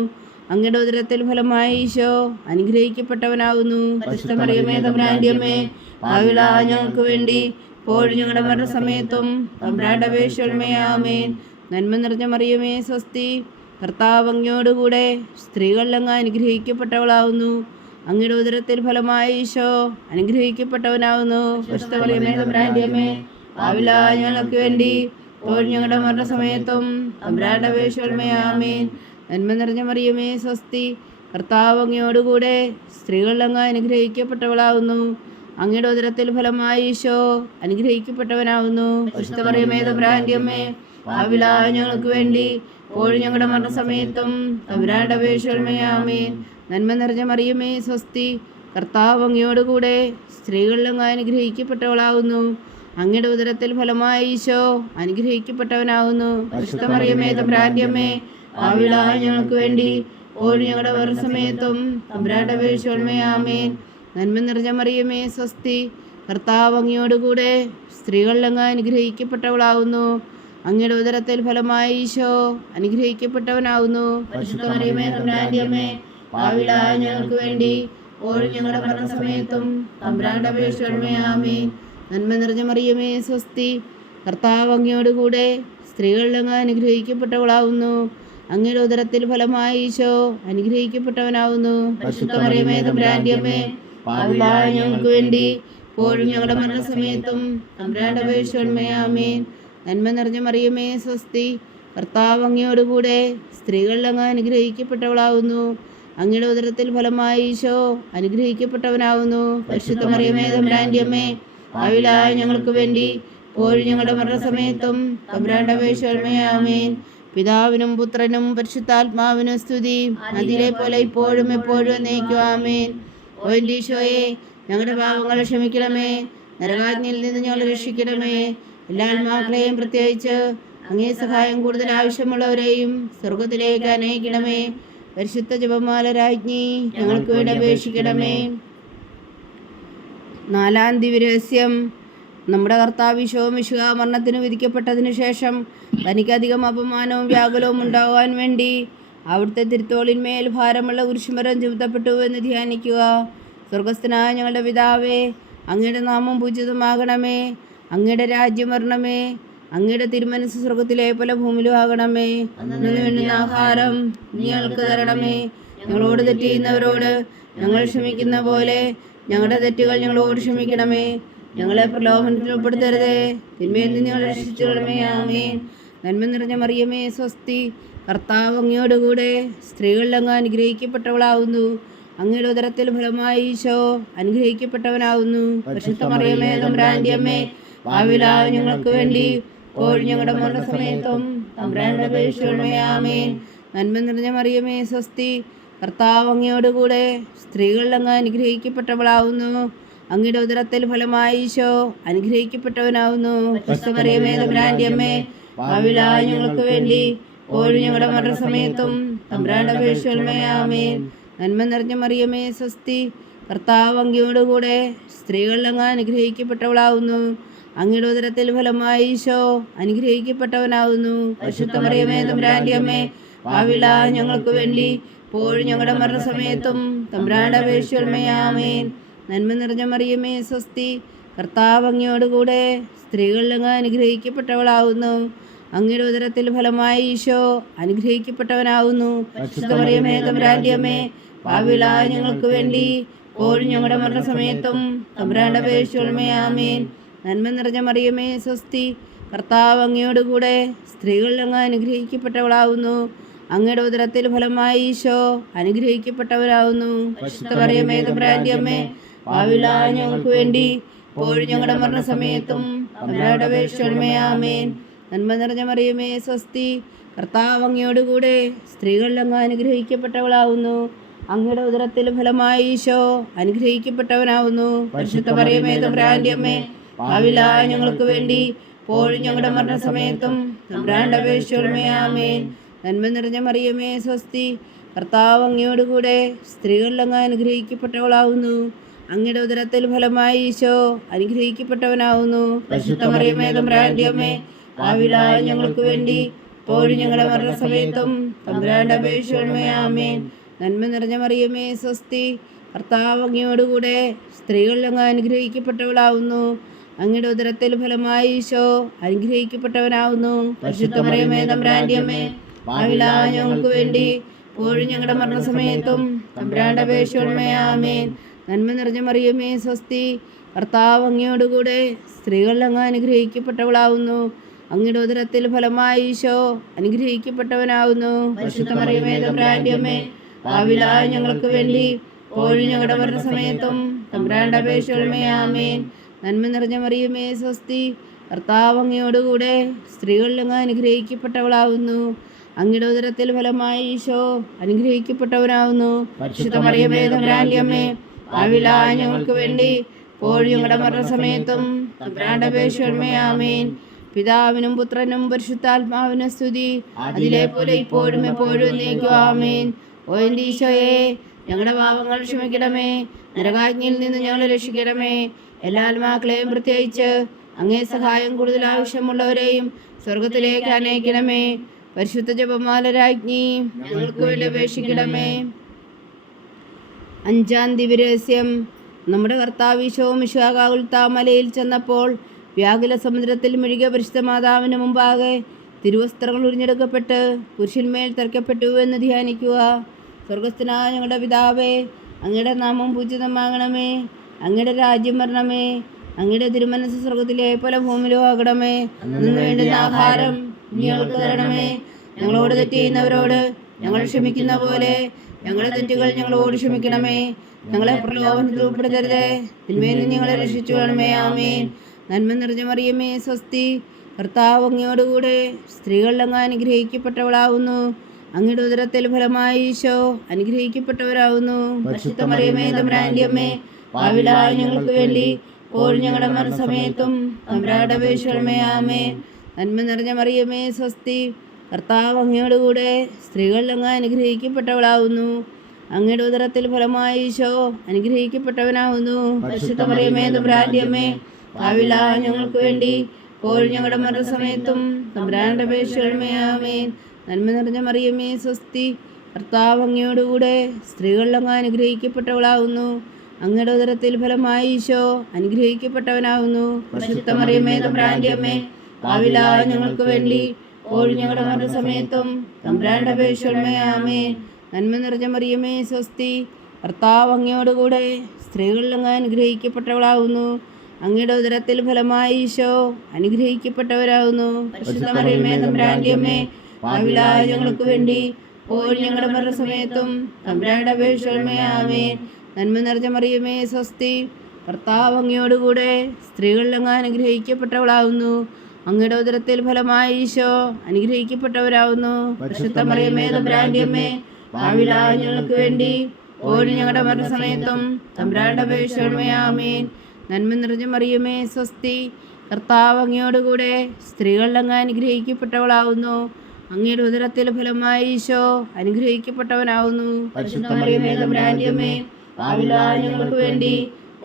അങ്ങയുടെ ഉദരത്തിൽ ഫലമായ ഈശോ അനുഗ്രഹിക്കപ്പെട്ടവനാവുന്നു. മറിയമേ ഞങ്ങൾക്ക് വേണ്ടി ഞങ്ങളുടെ മരണസമയത്തും നന്മ നിറഞ്ഞ മറിയമേ സ്വസ്തി. കർത്താവ് അങ്ങയോടുകൂടെ സ്ത്രീകളിൽ അങ്ങ് അനുഗ്രഹിക്കപ്പെട്ടവളാവുന്നു. അങ്ങയുടെ ഉദരത്തിൽ ഫലമായ ഈശോ അനുഗ്രഹിക്കപ്പെട്ടവനാവുന്നു. മറിയമേ ആവിലായ ഞങ്ങൾക്ക് വേണ്ടി ഞങ്ങളുടെ മരണസമയത്തും തമ്പുരാന്റെ അപേക്ഷമയാമേൻ നന്മ നിറഞ്ഞ മറിയമേ സ്വസ്തി. കർത്താവ് അങ്ങയോടുകൂടെ സ്ത്രീകളിലങ്ങ് അനുഗ്രഹിക്കപ്പെട്ടവളാവുന്നു. അങ്ങയുടെ ഉദരത്തിൽ ഫലമായി ഈശോ അനുഗ്രഹിക്കപ്പെട്ടവനാവുന്നു. വിശുദ്ധ മറിയമേ അമ്മേ പാവിലായ ഞങ്ങൾക്ക് വേണ്ടി ഇപ്പോഴും ഞങ്ങളുടെ മരണസമയത്തും തമ്പുരാന്റെ അപേക്ഷമയാമേൻ നന്മ നിറഞ്ഞ മറിയമേ സ്വസ്തി. കർത്താവ് അങ്ങയോടുകൂടെ സ്ത്രീകളിലങ്ങ് അനുഗ്രഹിക്കപ്പെട്ടവളാവുന്നു. അങ്ങയുടെ ഉദരത്തിൽ ഫലമായ ഈശോ അനുഗ്രഹിക്കപ്പെട്ടവനാകുന്നു. പരിശുദ്ധ മറിയമേ തമ്പുരാന്റെ അമ്മേ ഞങ്ങൾക്ക് വേണ്ടി ഇപ്പോഴും ഞങ്ങളുടെ മരണസമയത്തും തമ്പുരാന്റെ അപേക്ഷമേ ആമേൻ. നന്മ നിറഞ്ഞമറിയമേ സ്വസ്തി. കർത്താവ് അങ്ങയോടുകൂടെ സ്ത്രീകളിൽ അങ്ങ് അനുഗ്രഹിക്കപ്പെട്ടവളാവുന്നു അങ്ങയുടെ ഉദരത്തിൽ ഫലമായ ഈശോ അനുഗ്രഹിക്കപ്പെട്ടവനാവുന്നു പരിശുദ്ധ മറിയമേ തമ്പുരാന്റെ അമ്മേ ഞങ്ങൾക്ക് വേണ്ടി ഓരോ ഞങ്ങളുടെ ഭരണസമയത്തും തമ്പുരാന്റെ നന്മ നിറഞ്ഞ മറിയമേ സ്വസ്തി. കർത്താവ് അങ്ങയോടുകൂടെ സ്ത്രീകളിൽ അങ്ങ് അനുഗ്രഹിക്കപ്പെട്ടവളാവുന്നു. അങ്ങയുടെ ഉദരത്തിൽ ഫലമായി ഈശോ അനുഗ്രഹിക്കപ്പെട്ടവനാവുന്നു. മറിയമേ പാവിലായ ഞങ്ങൾക്ക് വേണ്ടി ഇപ്പോഴും ഞങ്ങളുടെ മരണസമയത്തും തമ്പുരാന്റെ നന്മ നിറഞ്ഞ മറിയമേ സ്വസ്തി. കർത്താവ് അങ്ങയോടുകൂടെ സ്ത്രീകളിൽ അങ്ങ് അനുഗ്രഹിക്കപ്പെട്ടവളാവുന്നു. അങ്ങയുടെ ഉദരത്തിൽ ഫലമായി ഈശോ അനുഗ്രഹിക്കപ്പെട്ടവനാവുന്നു. പരിശുദ്ധ മറിയമേ തമ്പുരാന്റെ പാവിലായ ഞങ്ങൾക്ക് വേണ്ടി പോലും ഞങ്ങളുടെ മരണസമയത്തും തമ്പുരാന്റെ അപേക്ഷമേ പിതാവിനും പുത്രനും പരിശുദ്ധാത്മാവിനും സ്തുതി. അതിലെ പോലെ ഇപ്പോഴും എപ്പോഴും നയിക്കുവാമേൻ ഓ ഈശോയെ ഞങ്ങളുടെ പാവങ്ങൾ ക്ഷമിക്കണമേ. നരകാജ്ഞയിൽ നിന്ന് ഞങ്ങൾ രക്ഷിക്കണമേ. എല്ലാ ആത്മാക്കളെയും പ്രത്യേകിച്ച് അങ്ങേ സഹായം കൂടുതൽ ആവശ്യമുള്ളവരെയും സ്വർഗത്തിലേക്ക് അനയിക്കണമേ പരിശുദ്ധ ജപമാല രാജ്ഞി ഞങ്ങൾക്ക് വേണ്ടി അപേക്ഷിക്കണമേ. നാലാം ദിവരഹസ്യം നമ്മുടെ കർത്താവ് വിശോമിശുക മരണത്തിന് വിധിക്കപ്പെട്ടതിനു ശേഷം തനിക്കധികം അപമാനവും വ്യാകുലവും ഉണ്ടാകാൻ വേണ്ടി അവിടുത്തെ തിരുത്തോളിന്മേൽ ഭാരമുള്ള കുരിശുമരം ചുമത്തപ്പെട്ടു എന്ന് ധ്യാനിക്കുക. സ്വർഗസ്ഥനായ ഞങ്ങളുടെ പിതാവേ അങ്ങയുടെ നാമം പൂജിതമാകണമേ അങ്ങയുടെ രാജ്യം വരണമേ അങ്ങയുടെ തിരുമനസ് സ്വർഗത്തിലെ പോലെ ഭൂമിയിലും ആകണമേ. ആഹാരം ഞങ്ങൾക്ക് തരണമേ. ഞങ്ങളോട് തെറ്റിയുന്നവരോട് ഞങ്ങൾ ക്ഷമിക്കുന്ന പോലെ ഞങ്ങളുടെ തെറ്റുകൾ ഞങ്ങളോട് ക്ഷമിക്കണമേ. ഞങ്ങളെ പ്രലോഭനത്തിൽ ഉൾപ്പെടുത്തരുതേ. തിന്മയിൽ നിന്ന് ഞങ്ങൾ രക്ഷിച്ചുകൊള്ളമേ ആമേ നന്മ നിറഞ്ഞ മറിയമേ സ്വസ്തി. കർത്താവ് അങ്ങയോടുകൂടെ സ്ത്രീകളിൽ അങ്ങ് അനുഗ്രഹിക്കപ്പെട്ടവളാവുന്നു. അങ്ങയുടെ ഉദരത്തിൽ ഫലമായി ഈശോ അനുഗ്രഹിക്കപ്പെട്ടവനാവുന്നു. പരിശുദ്ധ മറിയമേ അമ്മേ ഭാവിലായ ഞങ്ങൾക്ക് വേണ്ടി ഞങ്ങളുടെ മരണ സമയത്തും തമ്പ്രാന്റെ പേശുമേ ആമേ നന്മ നിറഞ്ഞ മറിയമേ സ്വസ്തി. കർത്താവ് അങ്ങയോടുകൂടെ സ്ത്രീകളിൽ അങ്ങ് അനുഗ്രഹിക്കപ്പെട്ടവളാവുന്നു. അങ്ങയുടെ ഉദരത്തിൽ ഫലമായി ഈശോ അനുഗ്രഹിക്കപ്പെട്ടവനാവുന്നു. ഞങ്ങൾക്ക് വേണ്ടി ഇപ്പോഴും ഞങ്ങളുടെ മരണസമയത്തും ആമേൻ. നന്മ നിറഞ്ഞ മറിയമേ സ്വസ്തി. കർത്താവ് അങ്ങയോടുകൂടെ സ്ത്രീകളിൽ അങ്ങ് അനുഗ്രഹിക്കപ്പെട്ടവളാവുന്നു. അങ്ങയുടെ ഉദരത്തിൽ ഫലമായി ഈശോ അനുഗ്രഹിക്കപ്പെട്ടവനാവുന്നു. പരിശുദ്ധമറിയമേ തമ്പുരാന്റെ അമ്മേ ഭാവിലായ ഞങ്ങൾക്ക് വേണ്ടി ഇപ്പോഴും ഞങ്ങളുടെ മരണസമയത്തും തമ്പുരാന്റെ അപേക്ഷമയാമേൻ നന്മ നിറഞ്ഞ മറിയമേ സ്വസ്തി. കർത്താവ് അങ്ങയോടുകൂടെ സ്ത്രീകളിൽ അങ്ങ് അനുഗ്രഹിക്കപ്പെട്ടവളാവുന്നു. അങ്ങയുടെ ഉദരത്തിൽ ഫലമായി ഈശോ അനുഗ്രഹിക്കപ്പെട്ടവനാവുന്നു. മറിയമേ തമ്പുരാന്റെ അമ്മേ ഞങ്ങൾക്ക് വേണ്ടി ഇപ്പോഴും ഞങ്ങളുടെ മരണസമയത്തും തമ്പുരാന്റെ അപേക്ഷമയാമേൻ നന്മ നിറഞ്ഞ മറിയമേ സ്വസ്തി. കർത്താവ് അങ്ങയോടുകൂടെ സ്ത്രീകളിൽ അങ്ങ് അനുഗ്രഹിക്കപ്പെട്ടവളാവുന്നു. അങ്ങയുടെ ഉദരത്തിൽ ഫലമായി ഈശോ അനുഗ്രഹിക്കപ്പെട്ടവരാകുന്നു അമ്മേ ഞങ്ങൾക്ക് വേണ്ടി ഇപ്പോഴും ഞങ്ങളുടെ മരണസമയത്തും ആമേൻ. നന്മ നിറഞ്ഞ മറിയമേ സ്വസ്തി. കർത്താവ് അങ്ങയോടുകൂടെ സ്ത്രീകളിൽ അങ്ങ് അനുഗ്രഹിക്കപ്പെട്ടവളാവുന്നു. അങ്ങയുടെ ഉദരത്തിൽ ഫലമായി ഈശോ അനുഗ്രഹിക്കപ്പെട്ടവനാവുന്നു. പരിശുദ്ധ മറിയമേ തമ്പുരാന്റെ അമ്മേ ഭാവിലായ ഞങ്ങൾക്ക് വേണ്ടി ഇപ്പോഴും ഞങ്ങളുടെ മരണസമയത്തും സമയത്തും ആമേൻ. നന്മ നിറഞ്ഞ മറിയമേ സ്വസ്തി. കർത്താവ് അങ്ങയോടുകൂടെ സ്ത്രീകളിലങ്ങ് അനുഗ്രഹിക്കപ്പെട്ടവളാവുന്നു. അങ്ങയുടെ ഉദരത്തിൽ ഫലമായി ഈശോ അനുഗ്രഹിക്കപ്പെട്ടവനാവുന്നു. ഞങ്ങൾക്ക് വേണ്ടി പോഴും ഞങ്ങളുടെ മരണസമയത്തും തമ്പുരാന്റെ അപേക്ഷമേ ആമേൻ. നന്മ നിറഞ്ഞ മറിയമേ സ്വസ്തി. കർത്താവ് അങ്ങയോടുകൂടെ സ്ത്രീകളിലങ്ങ് അനുഗ്രഹിക്കപ്പെട്ടവളാവുന്നു. അങ്ങയുടെ ഉദരത്തിൽ ഫലമായി ഈശോ അനുഗ്രഹിക്കപ്പെട്ടവനാവുന്നു. പരിശുദ്ധ മറിയമേ ഭാവിലായ ഞങ്ങൾക്ക് വേണ്ടി ഇപ്പോഴും ഞങ്ങളുടെ മരണസമയത്തും. തമ്പുരാന്റെ ആമേൻ. നന്മ നിറഞ്ഞ മറിയമേ സ്വസ്തി. ഭർത്താവ് അങ്ങയോടുകൂടെ സ്ത്രീകൾ അങ്ങ് അനുഗ്രഹിക്കപ്പെട്ടവളാവുന്നു. അങ്ങയുടെ ഉദരത്തിൽ ഫലമായി ഈശോ അനുഗ്രഹിക്കപ്പെട്ടവനാവുന്നു. പരിശുദ്ധ മറിയമേ ഞങ്ങൾക്ക് വേണ്ടി ഇപ്പോഴും ഞങ്ങളുടെ മരണസമയത്തും. തമ്പുരാന്റെ ആമേൻ. നന്മ നിറഞ്ഞ മറിയമേ സ്വസ്തി. ഭർത്താവ് അങ്ങയോടുകൂടെ സ്ത്രീകളിൽ അങ്ങ് അനുഗ്രഹിക്കപ്പെട്ടവളാവുന്നു. അങ്ങയുടെ ഉദരത്തിൽ ഫലമായി ഈശോ അനുഗ്രഹിക്കപ്പെട്ടവനാവുന്നു. ഞങ്ങൾക്ക് വേണ്ടി ഇപ്പോഴും ഞങ്ങളുടെ മരണസമയത്തും ആമേൻ. പിതാവിനും പുത്രനും പരിശുദ്ധാത്മാവിനും സ്തുതി. അതിലെ പോലെ ഇപ്പോഴും എപ്പോഴും എന്നേക്കും ആമേൻ. ഓ എന്റെ ഈശോയെ ഞങ്ങളുടെ പാപങ്ങൾ ക്ഷമിക്കണമേ. നരകാജ്ഞയിൽ നിന്ന് ഞങ്ങളെ രക്ഷിക്കണമേ. എല്ലാ ആത്മാക്കളെയും പ്രത്യേകിച്ച് അങ്ങേ സഹായം കൂടുതൽ ആവശ്യമുള്ളവരെയും സ്വർഗത്തിലേക്ക് അനയിക്കണമേ പരിശുദ്ധ ജപമാല രാജ്ഞി ഞങ്ങൾക്ക് വേണ്ടി അപേക്ഷിക്കണമേ. അഞ്ചാം ദിവ്യരഹസ്യം. നമ്മുടെ കർത്താവീശവും വിശ്വാകാവുൽ താമലയിൽ മലയിൽ ചെന്നപ്പോൾ വ്യാകുല സമുദ്രത്തിൽ മുഴുകിയ പരിശുദ്ധ മാതാവിന് മുമ്പാകെ തിരുവസ്ത്രങ്ങൾ ഉരിഞ്ഞെടുക്കപ്പെട്ട് കുരിശിന്മേൽ തർക്കപ്പെട്ടു എന്ന് ധ്യാനിക്കുക. സ്വർഗസ്ഥനായ ഞങ്ങളുടെ പിതാവേ അങ്ങയുടെ നാമം പൂജിതമാകണമേ അങ്ങയുടെ രാജ്യം വരണമേ. അങ്ങയുടെ തിരുമനസ് സ്വർഗത്തിലെ പോലെ ഭൂമിയിലും ആകണമേ. വേണ്ടുന്ന ആഹാരം. ഞങ്ങൾക്ക് തരണമേ. ഞങ്ങളോട് തെറ്റ് ചെയ്യുന്നവരോട് ഞങ്ങൾ ക്ഷമിക്കുന്ന പോലെ ഞങ്ങളെ തെറ്റുകൾ ഞങ്ങളോട് ക്ഷമിക്കണമേ. ഞങ്ങളെ പ്രലോഭനത്തിൽ ഉൾപ്പെടുത്തരുതേ. നിന്ന് ഞങ്ങളെ രക്ഷിച്ചു വേണമേ ആമേൻ. നന്മ നിറഞ്ഞ മറിയമേ സ്വസ്തി. കർത്താവ് അങ്ങയോടുകൂടെ സ്ത്രീകളിൽ അങ്ങ് അനുഗ്രഹിക്കപ്പെട്ടവളാവുന്നു. അങ്ങയുടെ ഉദരത്തിൽ ഫലമായി ഈശോ അനുഗ്രഹിക്കപ്പെട്ടവരാവുന്നു. പരിശുദ്ധ മറിയമേ ഭാവിലായ ഞങ്ങൾക്ക് വേണ്ടി ഇപ്പോഴും ഞങ്ങളുടെ മറു സമയത്തും അപേക്ഷമേ ആമേ നന്മ നിറഞ്ഞ മറിയമേ സ്വസ്തി. കർത്താവ് അങ്ങയോടുകൂടെ സ്ത്രീകളിൽ അങ്ങ് അനുഗ്രഹിക്കപ്പെട്ടവളാവുന്നു. അങ്ങയുടെ ഉദരത്തിൽ ഫലമായി ഈശോ അനുഗ്രഹിക്കപ്പെട്ടവനാവുന്നു. പരിശുദ്ധ മറിയമേ തമ്പുരാന്റിയമ്മേ ഭാവില ഞങ്ങൾക്ക് വേണ്ടി ഇപ്പോഴും ഞങ്ങളുടെ മരണസമയത്തും തമ്പ്രാന്റെ അപേക്ഷകളുമേയാമേ നന്മ നിറഞ്ഞ മറിയമേ സ്വസ്തി. കർത്താവ് അങ്ങയോടുകൂടെ സ്ത്രീകളിലങ്ങ് അനുഗ്രഹിക്കപ്പെട്ടവളാവുന്നു. അങ്ങയുടെ ഉദരത്തിൽ ഫലമായി ഈശോ അനുഗ്രഹിക്കപ്പെട്ടവനാവുന്നു. പരിശുദ്ധ മറിയമേ തമ്പുരാന്റെ അമ്മേ ഭാവില ഞങ്ങൾക്ക് വേണ്ടി. ഇപ്പോഴും ഞങ്ങളുടെ മരണസമയത്തും തമ്പുരാന്റെ അപേക്ഷകളുമേയാമേ നന്മ നിറഞ്ഞ മറിയമേ സ്വസ്തി. ഭർത്താവ് അങ്ങയോടുകൂടെ സ്ത്രീകളിലങ്ങ് അനുഗ്രഹിക്കപ്പെട്ടവളാവുന്നു. അങ്ങയുടെ ഉദരത്തിൽ ഫലമായി ഈശോ അനുഗ്രഹിക്കപ്പെട്ടവരാകുന്നു പരിശുദ്ധ മറിയമേ തമ്പുരാന്റെ അമ്മേ ഭാവിലായ ഞങ്ങൾക്ക് വേണ്ടി. ഇപ്പോഴും ഞങ്ങളുടെ മരണസമയത്തും തമ്പുരാന്റെ ആമേ നന്മ നിറഞ്ഞ മറിയമേ സ്വസ്തി. ഭർത്താവ് അങ്ങയോടുകൂടെ സ്ത്രീകളിലങ്ങ് അനുഗ്രഹിക്കപ്പെട്ടവളാകുന്നു അങ്ങയുടെ ഉദരത്തിൽ ഫലമായ ഈശോ അനുഗ്രഹിക്കപ്പെട്ടവരാവുന്നു. പരിശുദ്ധ ഞങ്ങൾക്ക് വേണ്ടി ഓരോ ഞങ്ങളുടെ മരണസമയത്തും സമയത്തും അപേക്ഷകളുമേയാമേൻ നന്മ നിറഞ്ഞ മറിയമേ സ്വസ്തി. കർത്താവ് അങ്ങയോടുകൂടെ സ്ത്രീകളിലങ്ങ് അനുഗ്രഹിക്കപ്പെട്ടവളാവുന്നു. അങ്ങയുടെ ഉദരത്തിൽ ഫലമായ ഈശോ അനുഗ്രഹിക്കപ്പെട്ടവനാവുന്നു. പരിശുദ്ധ മറിയമേ ഞങ്ങൾക്ക് വേണ്ടി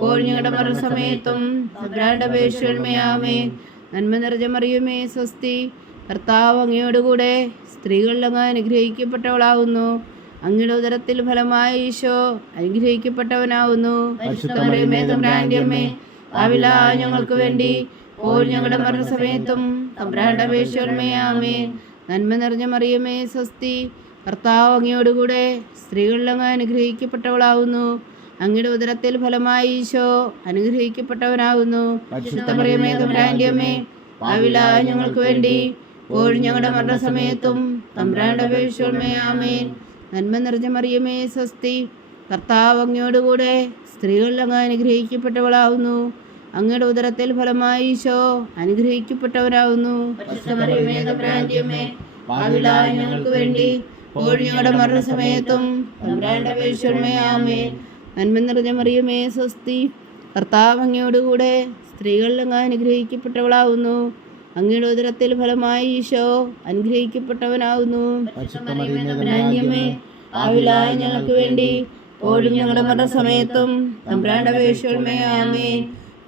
ഓരോ ഞങ്ങളുടെ മരണസമയത്തും തമ്പുരാന്റെ അപേക്ഷകളുമേയാമേ നന്മ നിറഞ്ഞ മറിയുമേ സ്വസ്തി. കർത്താവ് അങ്ങയോടുകൂടെ സ്ത്രീകളിലങ്ങ് അനുഗ്രഹിക്കപ്പെട്ടവളാവുന്നു. അങ്ങയുടെ ഉദരത്തിൽ ഫലമായ ഈശോ അനുഗ്രഹിക്കപ്പെട്ടവനാവുന്നു. ഭാവിലായ ഞങ്ങൾക്ക് വേണ്ടി. ഇപ്പോഴും ഞങ്ങളുടെ മരണസമയത്തും തമ്പുരാന്റെ നന്മ നിറഞ്ഞ മറിയമേ സ്വസ്തി. കർത്താവ് അങ്ങയോടുകൂടെ സ്ത്രീകളിലങ്ങ് അനുഗ്രഹിക്കപ്പെട്ടവളാകുന്നു അങ്ങയുടെ ഉദരത്തിൽ ഫലമായി ഈശോ അനുഗ്രഹിക്കപ്പെട്ടവനാകുന്നു തമ്പുരാന്റെ അമ്മേ ഭാവിലായ ഞങ്ങൾക്ക് വേണ്ടി ഞങ്ങളുടെ മരണസമയത്തും തമ്പുരാന്റെ നന്മ നിറഞ്ഞ മറിയമേ സ്വസ്തി. കർത്താവ് അങ്ങയോടുകൂടെ സ്ത്രീകളിലങ്ങ് അനുഗ്രഹിക്കപ്പെട്ടവളാവുന്നു. അങ്ങയുടെ ഉദരത്തിൽ ഫലമായി ഈശോ അനുഗ്രഹിക്കപ്പെട്ടവരാവുന്നു ഞങ്ങൾക്ക് വേണ്ടി ഞങ്ങളുടെ മരണസമയത്തും തമ്പുരാന്റെ നന്മ നിറഞ്ഞ മറിയമേ സ്വസ്തി കർത്താവ് അങ്ങയോടുകൂടെ സ്ത്രീകളിലങ്ങ് അനുഗ്രഹിക്കപ്പെട്ടവളാവുന്നു. അങ്ങയുടെ ഉദരത്തിൽ ഫലമായി ഈശോ അനുഗ്രഹിക്കപ്പെട്ടവനാവുന്നു. ആവിലായ ഞങ്ങൾക്ക് വേണ്ടി പോഴും ഞങ്ങളുടെ മരണസമയത്തും തമ്പ്രാന്റെ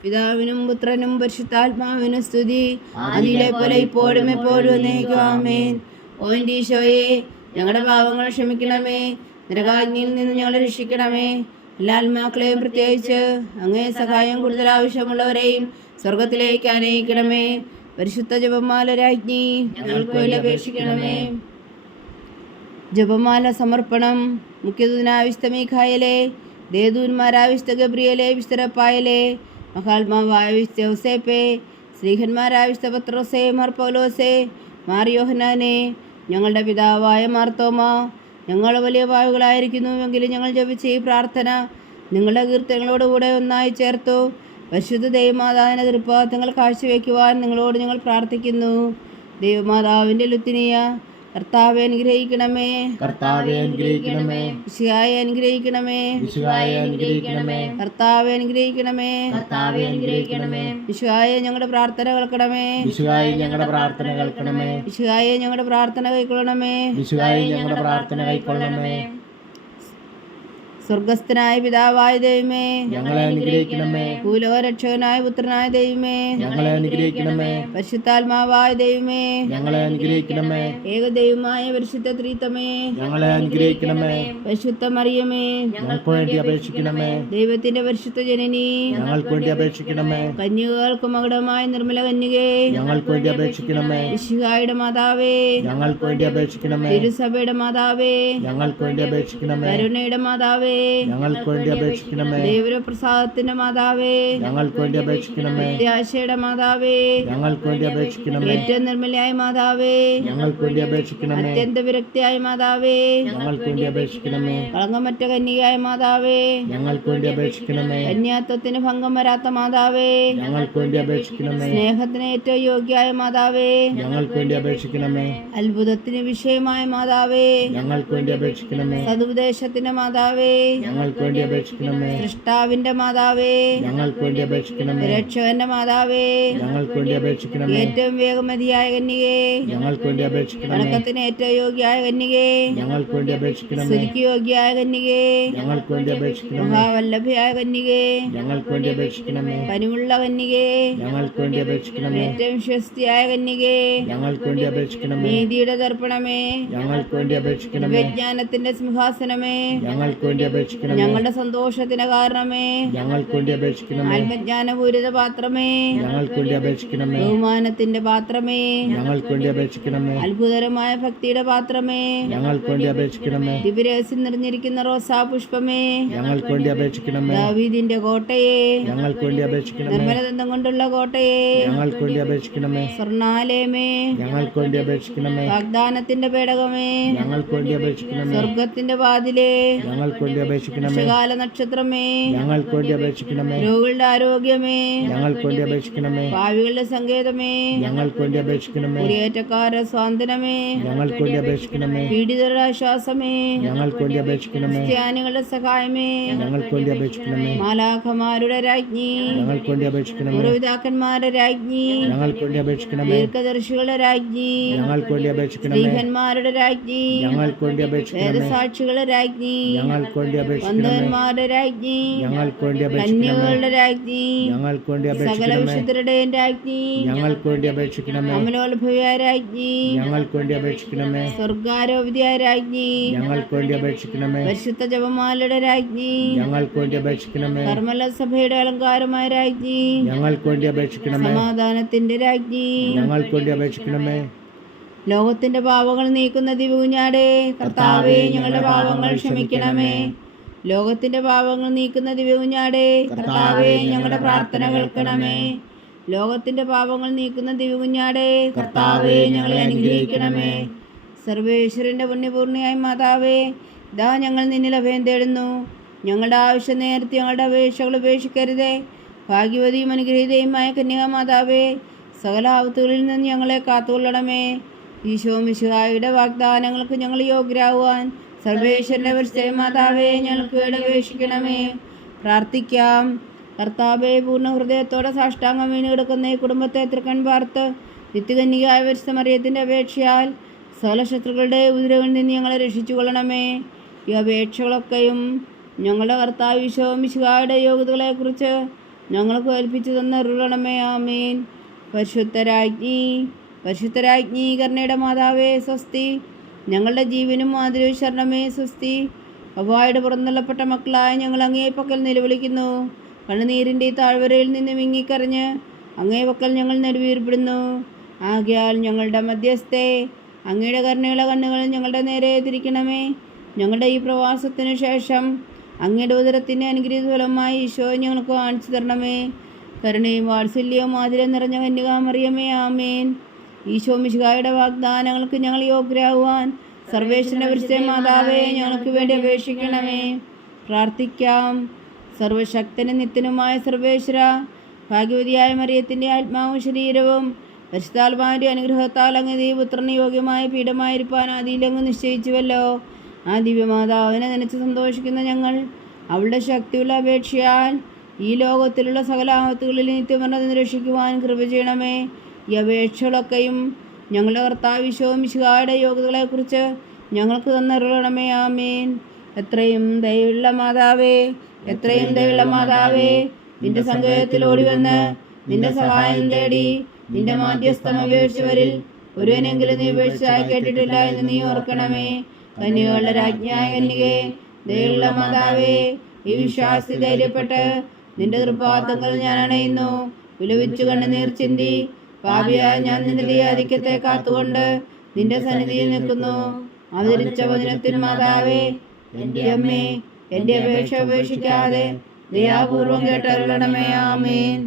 പിതാവിനും പുത്രനും പരിശുദ്ധാത്മാവിനും സ്തുതി. അതിലെ പോലെ ഇപ്പോഴും എപ്പോഴും ആമേൻ. ഓന്റെ ഈശോയെ ഞങ്ങളുടെ പാവങ്ങൾ ക്ഷമിക്കണമേ. നിരകാജ്ഞയിൽ നിന്ന് ഞങ്ങളെ രക്ഷിക്കണമേ. എല്ലാ ആത്മാക്കളെയും പ്രത്യേകിച്ച് അങ്ങേ സഹായം കൂടുതൽ ആവശ്യമുള്ളവരെയും സ്വർഗത്തിലേക്ക് അനയിക്കണമേ പരിശുദ്ധ ജപമാല രാജ്ഞി ഞങ്ങൾക്ക് അപേക്ഷിക്കണമേ. ജപമാല സമർപ്പണം മുഖ്യദൂതനാവിസ്ത മീഖായലെ ദേദൂന്മാരാവിസ്ത ഗബ്രിയലെ വിസ്തരപ്പായലെ വിസ്ത ഔസേപ്പെ പത്രോസേ പത്രോസെ മാർ പൗലോസേ മാർ യോഹനാനെ ഞങ്ങളുടെ പിതാവായ മാർത്തോമ ഞങ്ങൾ വലിയ പാവുകളായിരിക്കുന്നുവെങ്കിലും ഞങ്ങൾ ജപിച്ച ഈ പ്രാർത്ഥന നിങ്ങളുടെ കീർത്തനങ്ങളോടുകൂടെ ഒന്നായി ചേർത്തു. പരിശുദ്ധ ദൈവമാതാവിന്റെ തൃപ്പാദങ്ങൾ കാഴ്ചവെക്കുവാൻ നിങ്ങളോട് ഞങ്ങൾ പ്രാർത്ഥിക്കുന്നു. ദൈവമാതാവിന്റെ ലുത്തിനിയ കർത്താവെ അനുഗ്രഹിക്കണമേ. കർത്താവെ അനുഗ്രഹിക്കണമേ. വിശുഹായെ അനുഗ്രഹിക്കണമേ. വിശുവായെ അനുഗ്രഹിക്കണമേ. കർത്താവെ അനുഗ്രഹിക്കണമേ. കർത്താവെ അനുഗ്രഹിക്കണമേ. വിശുഹായെ ഞങ്ങളുടെ പ്രാർത്ഥന കേൾക്കണമേ. വിശുവായി ഞങ്ങളുടെ പ്രാർത്ഥന കേൾക്കണമേ. വിശുഹായെ ഞങ്ങളുടെ പ്രാർത്ഥന കൈക്കൊള്ളണമേ വിശുവായി ഞങ്ങളുടെ പ്രാർത്ഥന കൈക്കൊള്ളണമേ സ്വർഗസ്ഥനായ പിതാവായ ദൈവമേ ഞങ്ങളെ അനുഗ്രഹിക്കണമേ. ഭൂലോകരക്ഷകനായ പുത്രനായ ദൈവമേ ഞങ്ങളെ അനുഗ്രഹിക്കണമേ. പരിശുദ്ധാത്മാവായ ദൈവമേ ഞങ്ങളെ അനുഗ്രഹിക്കണമേ. ഏകദൈവമായ പരിശുദ്ധ ത്രീത്തമേ ഞങ്ങളെ അനുഗ്രഹിക്കണമേ. പരിശുദ്ധ മറിയമേ ഞങ്ങൾക്ക് വേണ്ടി അപേക്ഷിക്കണമേ. ദൈവത്തിന്റെ പരിശുദ്ധ ജനനി ഞങ്ങൾക്ക് വേണ്ടി അപേക്ഷിക്കണമേ. കന്യകൾക്ക് മകുടമായ നിർമ്മല കന്യകേ ഞങ്ങൾക്ക് വേണ്ടി അപേക്ഷിക്കണമേ. ഇഷിഹായുടെ മാതാവേ ഞങ്ങൾക്ക് വേണ്ടി അപേക്ഷിക്കണമേ. തിരുസഭയുടെ മാതാവേ ഞങ്ങൾക്ക് വേണ്ടി അപേക്ഷിക്കണമേ. കരുണയുടെ മാതാവേ ഞങ്ങൾക്ക് വേണ്ടി അപേക്ഷിക്കണമേ ദൈവപ്രസാദത്തിന്റെ മാതാവേ ഞങ്ങൾക്ക് വേണ്ടി അപേക്ഷിക്കണമേ പ്രത്യാശയുടെ മാതാവേ ഞങ്ങൾക്ക് വേണ്ടി അപേക്ഷിക്കണമേ ഏറ്റവും നിർമ്മലയായ മാതാവേ ഞങ്ങൾക്ക് വേണ്ടി അപേക്ഷിക്കണമേ അത്യന്ത വിരക്തിയായ മാതാവേ ഞങ്ങൾക്ക് വേണ്ടി അപേക്ഷിക്കണമേ കളങ്കമറ്റ കന്യകയായ മാതാവേ ഞങ്ങൾക്ക് വേണ്ടി അപേക്ഷിക്കണമേ കന്യാത്വത്തിന് ഭംഗം വരാത്ത മാതാവേ ഞങ്ങൾക്ക് വേണ്ടി അപേക്ഷിക്കണമേ സ്നേഹത്തിന് ഏറ്റവും യോഗ്യയായ മാതാവേ ഞങ്ങൾക്ക് വേണ്ടി അപേക്ഷിക്കണമേ അത്ഭുതത്തിന് വിഷയമായ മാതാവേ ഞങ്ങൾക്ക് വേണ്ടി അപേക്ഷിക്കണമേ സതുപദേശത്തിന്റെ മാതാവേ ഞങ്ങൾക്ക് വേണ്ടി അപേക്ഷിക്കണമേ സൃഷ്ടാവിന്റെ മാതാവേ ഞങ്ങൾക്ക് വേണ്ടി അപേക്ഷിക്കണമേ രക്ഷകന്റെ മാതാവേ ഞങ്ങൾക്ക് വേണ്ടി അപേക്ഷിക്കണമേ ഏറ്റവും വേഗമതിയായ കന്യകേ ഞങ്ങൾക്ക് വേണ്ടി അപേക്ഷിക്കണമേ വണക്കത്തിന് ഏറ്റവും യോഗ്യായ കന്യകേ ഞങ്ങൾക്ക് വേണ്ടി അപേക്ഷിക്കണമേ സ്തുതിക്ക് യോഗ്യായ കന്യകേ ഞങ്ങൾക്ക് വേണ്ടി അപേക്ഷിക്കണമേ മഹാവല്ലഭയായ കന്യകേ ഞങ്ങൾക്ക് വേണ്ടി അപേക്ഷിക്കണമേ കനിവുള്ള കന്യകേ ഞങ്ങൾക്ക് വേണ്ടി അപേക്ഷിക്കണമേ ഏറ്റവും വിശ്വസ്തിയായ കന്യകേ ഞങ്ങൾക്ക് വേണ്ടി അപേക്ഷിക്കണമേ നീതിയുടെ തർപ്പണമേ ഞങ്ങൾക്ക് വേണ്ടി അപേക്ഷിക്കണമേ വിജ്ഞാനത്തിന്റെ സിംഹാസനമേ ഞങ്ങൾക്ക് വേണ്ടി അപേക്ഷിക്കണമേ ഞങ്ങളുടെ സന്തോഷത്തിന് കാരണമേ ഞങ്ങൾക്ക് വേണ്ടി അപേക്ഷിക്കണമേ ആത്മജ്ഞാനപൂരിത പാത്രമേ ഞങ്ങൾക്ക് വേണ്ടി അപേക്ഷിക്കണമേ ബഹുമാനത്തിന്റെ പാത്രമേ ഞങ്ങൾക്ക് വേണ്ടി അപേക്ഷിക്കണമേ അത്ഭുതകരമായ ഭക്തിയുടെ പാത്രമേ ഞങ്ങൾക്ക് വേണ്ടി അപേക്ഷിക്കണമേ ദിവരഹസ്യം നിറഞ്ഞിരിക്കുന്ന റോസാ പുഷ്പമേ ഞങ്ങൾക്ക് വേണ്ടി അപേക്ഷിക്കണമേ ദാവീദിന്റെ കോട്ടയെ ഞങ്ങൾക്ക് വേണ്ടി അപേക്ഷിക്കണമേ നിർമ്മലദന്തം കൊണ്ടുള്ള കോട്ടയെ ഞങ്ങൾക്ക് വേണ്ടി അപേക്ഷിക്കണമേ സ്വർണാലയമേ ഞങ്ങൾക്ക് വേണ്ടി അപേക്ഷിക്കണമേ വാഗ്ദാനത്തിന്റെ പേടകമേ ഞങ്ങൾക്ക് വേണ്ടി അപേക്ഷിക്കണമേ സ്വർഗത്തിന്റെ വാതിലേ ഞങ്ങൾക്ക് വേണ്ടി അപേക്ഷിക്കണമേ കാല നക്ഷത്രമേ ഞങ്ങൾക്ക് വേണ്ടി അപേക്ഷിക്കണമേ രോഗികളുടെ ആരോഗ്യമേ ഞങ്ങൾക്ക് വേണ്ടി അപേക്ഷിക്കണമേ ഭാവികളുടെ സങ്കേതമേ ഞങ്ങൾക്ക് വേണ്ടി അപേക്ഷിക്കണമേ കുടിയേറ്റക്കാര സ്വാതന്ത്രമേ ഞങ്ങൾക്ക് വേണ്ടി അപേക്ഷിക്കണമേ പീഡിതരുടെ ആശ്വാസമേ ഞങ്ങൾക്ക് വേണ്ടി അപേക്ഷിക്കണമേ ക്രിസ്ത്യാനികളുടെ സഹായമേ ഞങ്ങൾക്ക് വേണ്ടി അപേക്ഷിക്കണമേ മാലാഖമാരുടെ രാജ്ഞി ഞങ്ങൾക്ക് വേണ്ടി അപേക്ഷിക്കണമേ പൂർവിതാക്കന്മാരുടെ രാജ്ഞി ഞങ്ങൾക്ക് വേണ്ടി അപേക്ഷിക്കണമേ ദീർഘദർശികളുടെ രാജ്ഞി ഞങ്ങൾക്ക് വേണ്ടി അപേക്ഷിക്കണമേ സ്ത്രീഹന്മാരുടെ രാജ്ഞി ഞങ്ങൾക്ക് വേണ്ടി അപേക്ഷിക്കണമേ വേദസാക്ഷികളുടെ രാജ്ഞി ഞങ്ങൾക്ക് വേണ്ടി അപേക്ഷിക്കണമേ. വന്ധവന്മാരുടെ രാജ്ഞി ഞങ്ങൾക്ക് വേണ്ടി കന്യകളുടെ രാജ്ഞി ഞങ്ങൾക്ക് വേണ്ടി സകല വിശുദ്ധരുടെയും രാജ്ഞി ഞങ്ങൾക്ക് വേണ്ടി അപേക്ഷിക്കണമേ. അമലോത്ഭവിയായ രാജ്ഞി ഞങ്ങൾക്ക് വേണ്ടി അപേക്ഷിക്കണമേ. സ്വർഗാരോപിതയായ രാജ്ഞി ഞങ്ങൾക്ക് വേണ്ടി അപേക്ഷിക്കണമേ. പരിശുദ്ധ ജപമാലയുടെ രാജ്ഞി ഞങ്ങൾക്ക് വേണ്ടി അപേക്ഷിക്കണമേ. കർമ്മല സഭയുടെ അലങ്കാരമായ രാജ്ഞി ഞങ്ങൾക്ക് വേണ്ടി അപേക്ഷിക്കണമേ. സമാധാനത്തിന്റെ രാജ്ഞി ഞങ്ങൾക്ക് വേണ്ടി അപേക്ഷിക്കണമേ. ലോകത്തിന്റെ പാവങ്ങൾ നീക്കുന്ന ദിവകുഞ്ഞാടേ കർത്താവേ ഞങ്ങളുടെ പാവങ്ങൾ ക്ഷമിക്കണമേ. ലോകത്തിന്റെ പാപങ്ങൾ നീക്കുന്ന ദിവ്യകുഞ്ഞാടേ കർത്താവേ ഞങ്ങളുടെ പ്രാർത്ഥന കേൾക്കണമേ. ലോകത്തിന്റെ പാപങ്ങൾ നീക്കുന്ന ദിവ്യകുഞ്ഞാടേ കർത്താവേ ഞങ്ങളെ അനുഗ്രഹിക്കണമേ. സർവേശ്വരന്റെ പുണ്യപൂർണിയായ മാതാവേ ഇതാ ഞങ്ങൾ നിന്നിൽ അഭയം തേടുന്നു. ഞങ്ങളുടെ ആവശ്യം നേരത്തെ ഞങ്ങളുടെ അപേക്ഷകൾ ഉപേക്ഷിക്കരുതേ. ഭാഗ്യവതിയും അനുഗ്രഹീതയുമായ കന്യകാമാതാവേ സകല ആപത്തുകളിൽ നിന്ന് ഞങ്ങളെ കാത്തുകൊള്ളണമേ. ഈശോ മിശുഹായുടെ വാഗ്ദാനങ്ങൾക്ക് ഞങ്ങൾ യോഗ്യരാകുവാൻ സർവേശ്വരന്റെ പരിസ്ഥിതി മാതാവേ ഞങ്ങൾക്ക് വേണ്ടി അപേക്ഷിക്കണമേ. പ്രാർത്ഥിക്കാം. കർത്താവെ പൂർണ ഹൃദയത്തോടെ സാഷ്ടാംഗം വീണ് കിടക്കുന്ന ഈ കുടുംബത്തെ തൃക്കൺ പാർത്ത് നിത്യകന്യകായ പരിസ്ഥമറിയത്തിന്റെ അപേക്ഷയാൽ സകല ശത്രുക്കളുടെ ഉദരകളിൽ നിന്ന് ഞങ്ങളെ രക്ഷിച്ചു കൊള്ളണമേ ഈ അപേക്ഷകളൊക്കെയും ഞങ്ങളുടെ കർത്താവ് ഈശോ മിശുഹായുടെ യോഗ്യതകളെക്കുറിച്ച് ഞങ്ങൾക്ക് കൽപ്പിച്ചു തന്നരുളണമേ ആമേൻ. പരിശുദ്ധരാജ്ഞി പരിശുദ്ധരാജ്ഞി കർണയുടെ മാതാവേ സ്വസ്തി ഞങ്ങളുടെ ജീവനും മാതൃവും ശരണമേ സ്വസ്തി. അവായുടെ പുറന്തള്ളപ്പെട്ട മക്കളായ ഞങ്ങൾ അങ്ങേ പക്കൽ നിലവിളിക്കുന്നു. കണ്ണുനീരിന്റെ താഴ്വരയിൽ നിന്ന് വിങ്ങിക്കറിഞ്ഞ് അങ്ങേ പക്കൽ ഞങ്ങൾ നെടുവീർപ്പെടുന്നു. ആകയാൽ ഞങ്ങളുടെ മധ്യസ്ഥെ അങ്ങയുടെ കരുണയുള്ള കണ്ണുകൾ ഞങ്ങളുടെ നേരെ തിരിക്കണമേ. ഞങ്ങളുടെ ഈ പ്രവാസത്തിനു ശേഷം അങ്ങയുടെ ഉദരത്തിന്റെ അനുഗ്രഹീത ഫലമായി ഈശോ ഞങ്ങൾക്ക് കാണിച്ചു തരണമേ. കരുണയും വാത്സല്യവും ആതിരം നിറഞ്ഞ കന്യകാമറിയമേ ആമേൻ. ഈശോ മിശിഹായുടെ വാഗ്ദാനങ്ങൾക്ക് ഞങ്ങൾ യോഗ്യരാകുവാൻ സർവേശ്വരന്റെ പരിസ്ഥിതി മാതാവേ ഞങ്ങൾക്ക് വേണ്ടി അപേക്ഷിക്കണമേ. പ്രാർത്ഥിക്കാം. സർവശക്തനും നിത്യനുമായ സർവേശ്വര ഭാഗ്യവതിയായ മറിയത്തിന്റെ ആത്മാവും ശരീരവും പരിശുദ്ധാത്മാവിന്റെ അനുഗ്രഹത്താൽ അങ്ങ് ദൈവപുത്രന് യോഗ്യമായ പീഠമായിരിക്കാൻ ആദിയിലങ്ങ് നിശ്ചയിച്ചുവല്ലോ. ആ ദിവ്യമാതാവിനെ നനച്ച് സന്തോഷിക്കുന്ന ഞങ്ങൾ അവളുടെ ശക്തിയുള്ള അപേക്ഷയാൽ ഈ ലോകത്തിലുള്ള സകല ആപത്തുകളിൽ നിത്യമരണത്തിന് രക്ഷിക്കുവാൻ കൃപ ചെയ്യണമേ. ഈ അപേക്ഷകളൊക്കെയും ഞങ്ങളുടെ കർത്താവിശവും വിശുകാരുടെ യോഗ്യതകളെക്കുറിച്ച് ഞങ്ങൾക്ക് തന്നെ ആമീൻ. എത്രയും ദയുള്ള മാതാവേ എത്രയും ദയുള്ള മാതാവേ നിന്റെ സങ്കേതത്തിൽ ഓടി വന്ന് നിന്റെ സഹായം തേടി നിന്റെ മാധ്യസ്ഥം അപേക്ഷിച്ചവരിൽ ഒരുവനെങ്കിലും നീ ഉപേക്ഷിച്ചായി കേട്ടിട്ടില്ല എന്ന് നീ ഓർക്കണമേ. കന്യകളുടെ രാജ്ഞിയായ കന്യകെ ദയുള്ള മാതാവേ ഈ വിശ്വാസി ധൈര്യപ്പെട്ട് നിന്റെ തൃപ്പാത്തങ്ങൾ ഞാൻ അണയുന്നു. വിലപിച്ചു കണ്ണുനീർ ചിന്തി പാപിയായ ഞാൻ നിന്റെ ദയാധിക്യത്തെ കാത്തുകൊണ്ട് നിന്റെ സന്നിധിയിൽ നിൽക്കുന്നു. അവതരിച്ച വചനത്തിൽ മാതാവേ എന്റെ അമ്മേ എന്റെ അപേക്ഷ ഉപേക്ഷിക്കാതെ ദയാപൂർവം കേട്ടരുളണമേ. ആമേൻ.